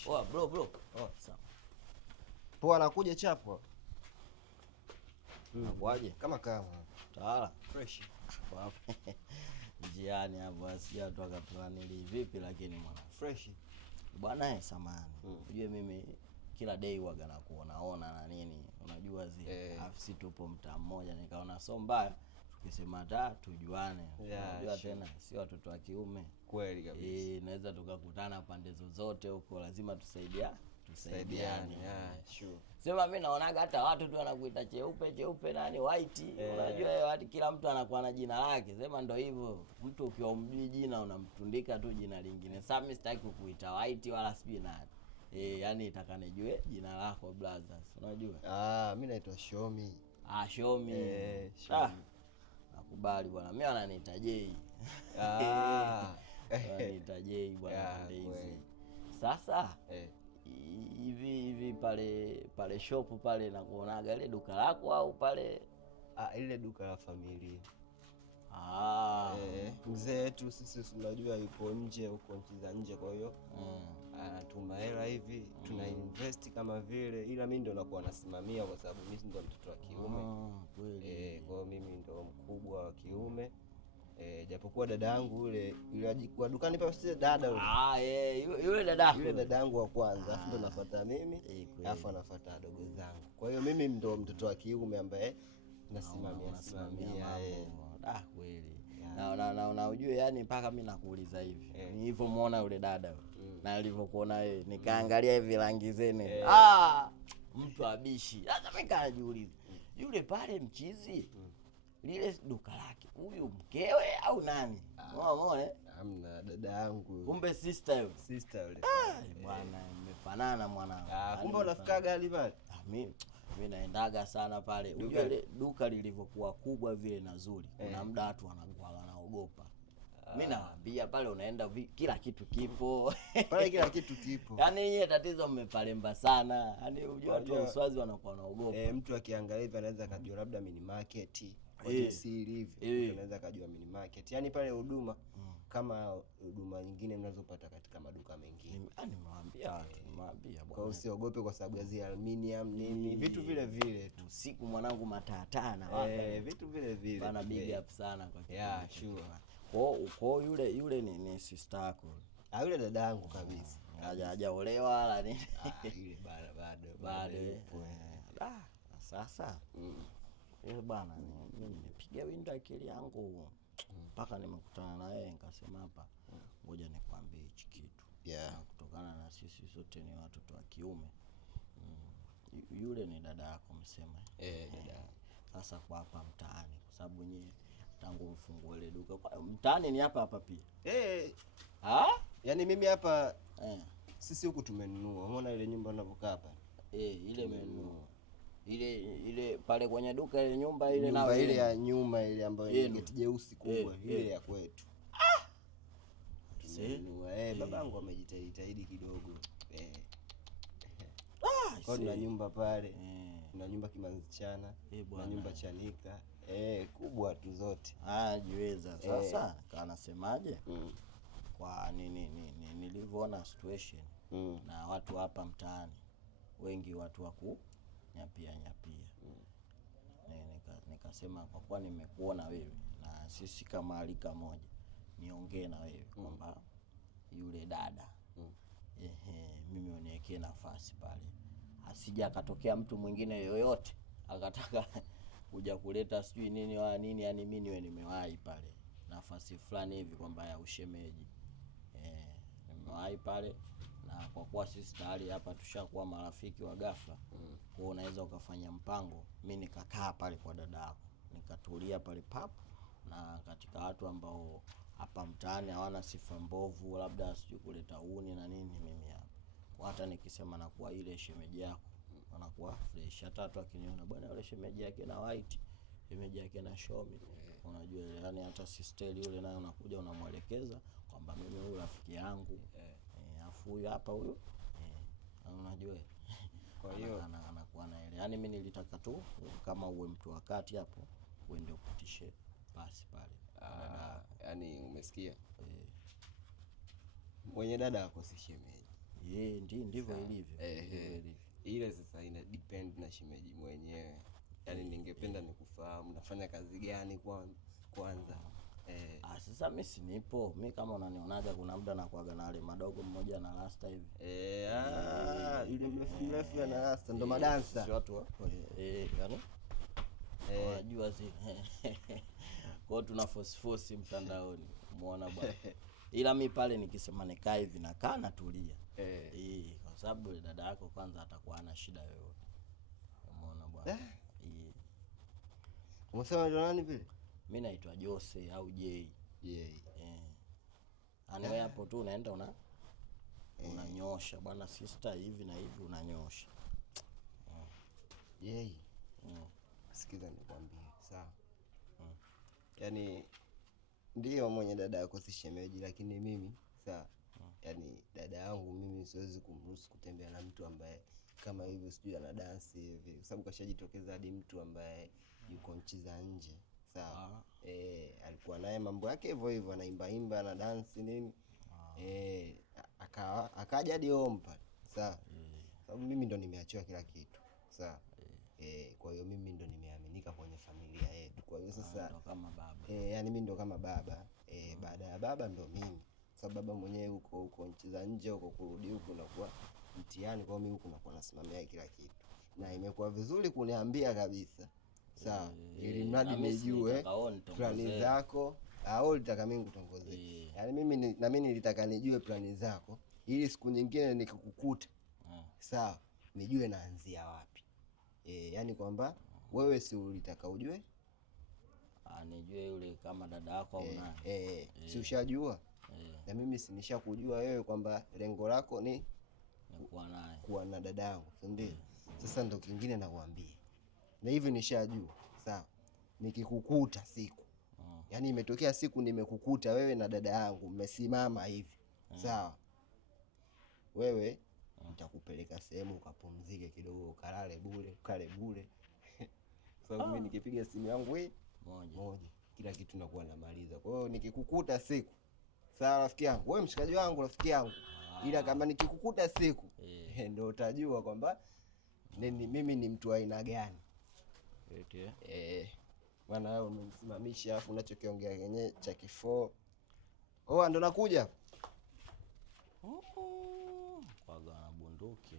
fresh. Oh bro. Oh sawa. Poa, anakuja chapo. Nakwaje? Kama Tawala. fresh. Wapo. Njiani hapo asikia tu akatunanili vipi lakini mwana. Fresh. Bwana samani. Unajua mimi kila day huaga nakuonaona na nini. Unajua afisi tupo mtaa mmoja nikaona so mbaya tukisema tujuane. Unajua tena si watoto wa kiume. Kweli kabisa. Naweza tukakutana pande zozote huko, lazima tusaidiane. Sure. Sema mimi naonaga hata watu tu wanakuita cheupe nani white. Unajua hadi kila mtu anakuwa na jina lake. Sema ndio hivyo. Mtu ukiwa umjui jina unamtundika tu jina lingine. Sasa mimi sitaki kukuita white wala sijui nani. Yani itakanijue jina lako brothers. Unajua? Mimi naitwa Shomi. Shomi. Nakubali bwana. Mimi wananiita J. Wananiita J bwana Daisy. Sasa hivi pale shop pale na kuonaga ile duka lako au pale ile duka la familia. Mzee wetu sisi tunajua yupo nje huko nchi za nje, kwa hiyo anatuma hela hivi tuna invest kama vile, ila mimi ndo nakuwa nasimamia kwa sababu mimi ndo mtoto wa kiume. Kweli. Kwa hiyo mimi ndo mkubwa wa kiume. Japokuwa dada yangu yule kwa dukani pale sisi dada yule. Yule dadako. Yule dadangu wa kwanza, afu ndo nafuata mimi, afu anafuata dogo zangu. Kwa hiyo mimi ndo mtoto wa kiume ambaye nasimamia kweli. Na ujue yani mpaka mimi nakuuliza hivi. Nilivyomuona yule dada na nilivyokuona wewe nikaangalia hivi rangi zenu. Mtu abishi. Sasa mimi kanajiuliza. Yule pale mchizi. Lile duka lake huyu mkewe au nani? Unaona Hamna, dada yangu. Kumbe sister yule. Bwana mmefanana mwanangu. Kumbe unafika gari pale? Mimi naendaga sana pale. Unajua ile duka lilivyokuwa kubwa vile na zuri. Kuna muda watu wanaogopa. Mimi nawaambia pale unaenda kila kitu kipo. Pale kila kitu kipo. Yaani yeye tatizo mmepalemba sana. Yaani unajua watu wa Uswazi wanakuwa wanaogopa. Mtu akiangalia hivi anaweza kujua labda mini market. Kwa jinsi hivi unaweza kujua mini market. Yaani pale huduma kama huduma nyingine mnazopata katika maduka mengine. Nimewambia bwana. Kwa usiogope kwa sababu ya zile aluminium nini, vitu vile vile tu. Usiku mwanangu mataa na waka. Vitu vile vile. Bana big up sana kwa kitu. Sure. Kwa yule ni sister yako. Yule dada yangu kabisa. Hajaolewa wala nini. Yule bado. Sasa. Bwana mimi nimepiga window akili yangu mpaka nimekutana na yeye nikasema hapa ngoja nikwambie hichi kitu. Kutokana na sisi sote ni watoto wa kiume. Yule ni dada yako msema. Dada. Sasa kwa hapa mtaani kwa sababu nyie tangu mfungue ile duka mtaani ni hapa pia. Yaani mimi hapa sisi huku tumenunua. Umeona ile nyumba unavokaa hapa? Ile menunua. Ile pale kwenye duka ile nyumba ile na ile ya nyuma ile ambayo ni geti jeusi kubwa ile ya kwetu. Babangu amejitahidi kidogo. Kwa na nyumba pale. Na nyumba Kimanzichana, na nyumba Chanika. Kubwa tu zote. Jiweza. Sasa kanasemaje? Kwa nilivyoona situation na watu hapa mtaani wengi watu waku nyapia. Nikasema kwa kuwa nimekuona wewe na sisi kama alika moja niongee na wewe kwamba yule dada mimi uniwekee nafasi pale, asija akatokea mtu mwingine yoyote akataka kuja kuleta sijui nini wala nini, yani mimi niwe nimewahi pale nafasi fulani hivi kwamba ya ushemeji. Nimewahi pale na kwa kuwa sisi tayari hapa tushakuwa marafiki wa ghafla, kwa unaweza ukafanya mpango mimi nikakaa pale kwa dada yako nikatulia pale papo, na katika watu ambao hapa mtaani hawana sifa mbovu labda sijui kuleta uni na nini, mimi hapa kwa hata nikisema na kuwa ile shemeji yako anakuwa fresh, hata watu akiniona bwana yule shemeji yake na white, shemeji yake na Shomi, unajua yani hata sister yule naye unakuja unamwelekeza kwamba mimi huyu rafiki yangu afu huyu hapa huyu unajua. Kwa hiyo anakuwa na ile, yani mimi nilitaka tu kama uwe mtu wakati hapo uende upitishe pasi pale. Yani umesikia? Mwenye dada yako si shemeji. Ndivyo ilivyo. Ile sasa ina depend na shemeji mwenyewe. Yaani ningependa nikufahamu nafanya kazi gani kwanza. Sasa mimi si nipo. Mimi kama unanionaga kuna muda nakuaga na wale madogo mmoja na rasta hivi. Yule mrefu na rasta ndo madansa. Si watu yani unajua si. Kwa tuna force mtandaoni. Umeona bwana. Ila mimi pale nikisema nikaa hivi nakaa natulia. Kwa sababu dada yako kwanza atakuwa hana shida yoyote. Umeona bwana. Unasema ndo nani vile? Mimi naitwa Jose au J. Wewe hapo tu unaenda unanyosha bwana sister hivi na hivi unanyosha. Sikiza nikwambie, sawa? Yaani ndio mwenye dada yako si shemeji, lakini mimi sawa. Yaani dada yangu mimi siwezi kumruhusu kutembea na mtu ambaye kama hivyo sijui ana dance hivi, kwa sababu kashajitokeza hadi mtu ambaye yuko nchi za nje, sawa? Alikuwa naye mambo yake hivyo anaimba na dance nini. Akaja hadi ompa, sawa? Sababu mimi ndo nimeachiwa kila kitu, sawa? Kwa hiyo mimi ndo nimeaminika kwenye familia yetu. Kwa hiyo sasa kama baba. Yaani mimi ndo kama baba. Baada ya baba ndo mimi. Sababu baba mwenyewe huko nchi za nje huko, kurudi huko nakuwa mtihani. Kwa hiyo mimi huko nakuwa nasimamia kila kitu. Na imekuwa vizuri kuniambia kabisa. Sawa, ili mradi nijue plani zako au nitaka mimi kutongozea. Yaani mimi nilitaka nijue plani zako ili siku nyingine nikikukuta, sawa, nijue naanzia wapi. Yaani kwamba wewe si ulitaka ujue? Nijue yule kama dada yako au nani? Si ushajua? Na mimi si nishakujua wewe kwamba lengo lako ni kuwa na dada yangu, si ndio? Sasa ndo kingine nakwambia. Na hivi nishajua, sawa? Nikikukuta siku, yaani imetokea siku nimekukuta wewe na dada yangu mmesimama hivi, sawa? Wewe nitakupeleka sehemu ukapumzike kidogo, ukalale bure, ukale bure. Sababu mimi nikipiga simu yangu hii moja kila kitu nakuwa namaliza. Kwa hiyo nikikukuta siku, sawa rafiki yangu, wewe mshikaji wangu, rafiki yangu, ila kama nikikukuta siku ndio utajua kwamba mimi ni mtu aina gani. Bwana wewe umenisimamisha afu unachokiongea yenyewe cha kifo. Ndo nakuja. Kwa gana bunduki.